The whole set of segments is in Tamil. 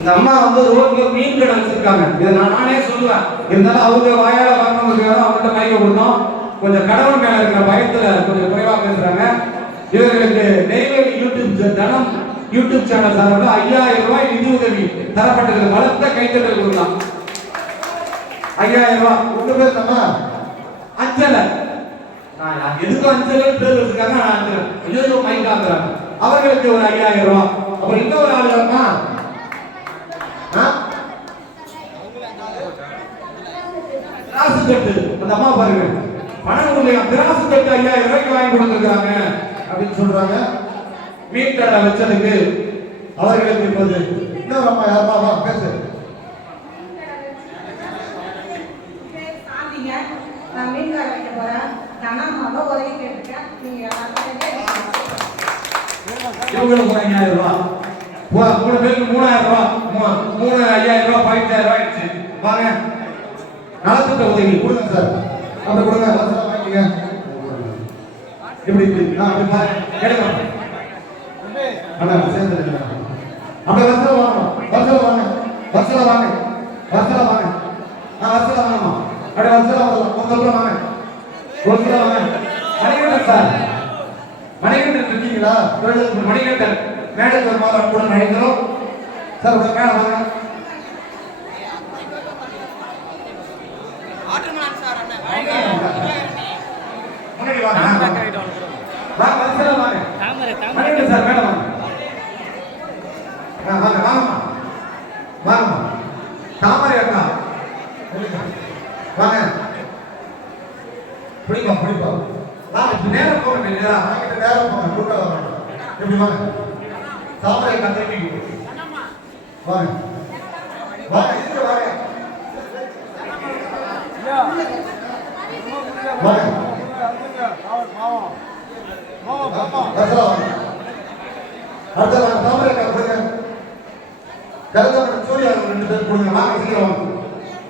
இந்த அம்மா வந்து ரோட்ல மீன் கடை வச்சிருக்காங்க. இதை நானே சொல்லுவேன். இருந்தாலும் அவங்க வாயால வாங்கினவங்க அவங்கள்ட்ட மைக்க கொடுத்தோம். கொஞ்சம் கடவுள் மேல இருக்கிற பயத்துல கொஞ்சம் குறைவா பேசுறாங்க. இவர்களுக்கு நெய்வேலி யூடியூப் சேனல் சார்பில் 5000 ரூபாய் நிதி உதவி தரப்பட்டது. பலத்த கைத்தட்டல் கொடுக்கலாம். 5000 ரூபாய். உங்க பேர் நம்ம அஞ்சலை. எதுக்கும் அஞ்சலை பேர் வச்சிருக்காங்க. நான் அஞ்சலை ஐயோ மைக்காக்குறாங்க. அவர்களுக்கு ஒரு 5000 ரூபாய். அப்புறம் இன்னொரு ஆள் யாருமா திராசு கட்டு. அந்த அம்மா பாருங்க பணம் இல்லையா திராசு கட்டு 5000 ரூபாய்க்கு வாங்கி கொடுத்துருக்காங்க அப்படின்னு சொல்றாங்க. மீன் கடை வச்சதுக்கு அவர்களுக்கு இப்போது இன்னொரு அம்மா யாருமா பேசு. நான் மீன் கடை வைக்க போறேன். நான் உதவி கேட்டுருக்கேன். இவங்களுக்கு 5000 ரூபாய். 3 பேருக்கு 3000 ரூபாய். 5000 ரூபாய் 5000 ரூபாய் ஆயிடுச்சு. வாங்க நலத்திட்ட உதவி கொடுங்க சார். அப்படி கொடுங்க. வாங்கிங்க. எப்படி அப்படி பாருங்க கேளுங்க. அண்ணா சேர்ந்து அப்படி வசல வாங்கணும். வசல வாங்க. வசல வாங்க. வசல வாங்க. வசல வாங்கம்மா. அப்படியே வசல வாங்கலாம். முதல்ல வாங்க. வசல வாங்க. மணிகண்டன் சார். மணிகண்டன் இருக்கீங்களா? மணிகண்டன் மேடை வருமாறு கூட நினைக்கிறோம் சார். உங்க மேல வாங்க. முன்னாடி வாங்க. வாங்க வசல வாங்க. மணிகண்டன் சார் மேல வாங்க. வாங்க வாங்கம்மா. வாங்கம்மா. தாமரை அக்கா வாங்க. பிடிப்பா பிடிப்பா. வாங்க நேரம் போக இல்லையா? வாங்கிட்டு நேரம் போங்க. கூட்ட வாங்க. எப்படி வாங்க. தாமரை அக்கா திருப்பி வாங்க. வாங்க இதுக்கு வாங்க. வாங்க. அடுத்த தாமரை அக்கா கொடுங்க. கருத்தப்பட்ட சூர்யா 2 பேர் கொடுங்க. வாங்க சீக்கிரம்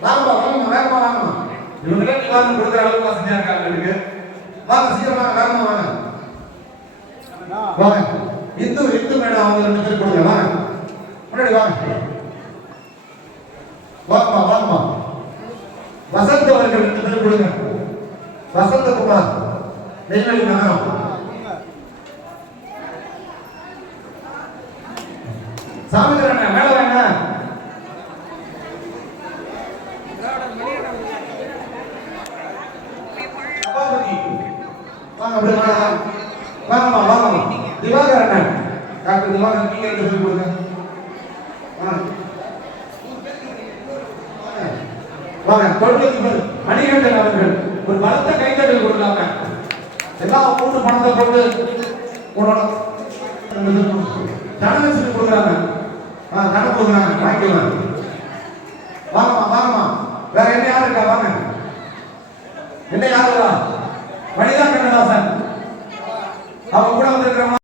வாங்க. வாங்க வேகமா வாங்க. இவங்களே நிவாரணம் கொடுக்குற அளவுக்கு வசதியா இருக்காங்க எனக்கு. வாங்க சீக்கிரம் வாங்க. வேகமா வாங்க. வாங்க. இந்து மேடம் அவங்க 2 பேர் கொடுங்க. வாங்க முன்னாடி வாங்க. வாங்கம்மா வாங்கம்மா. வசந்த் அவர்கள் 2 பேர் கொடுங்க. வசந்தகுமார் நெய்வேலி நகரம். சாமிதரண்ண மேல வாங்க. சபாபதி வாங்க. அப்படி வாங்க. வாங்கம்மா வாங்கம்மா. திவாகரண்ண டாக்டர் திவாகரன் நீங்க 2 பேர் கொடுங்க. வாங்க. தொழிலதிபர் மணிகண்டன் அவர்கள் ஒரு பலத்த கைத்தட்டல் கொடுக்கலாங்க. எல்லாம் கூட்டு பணத்தை போட்டு தனலட்சுமி கொடுக்குறாங்க. கணக்கு கொடுக்குறாங்க. வாங்கிக்கலாம். வாங்கம்மா வாங்கம்மா. வேற என்ன யாரு இருக்கா? வாங்க. என்ன யாருங்களா? வனிதா கண்ணதாசன் அவங்க கூட வந்திருக்கிறவங்க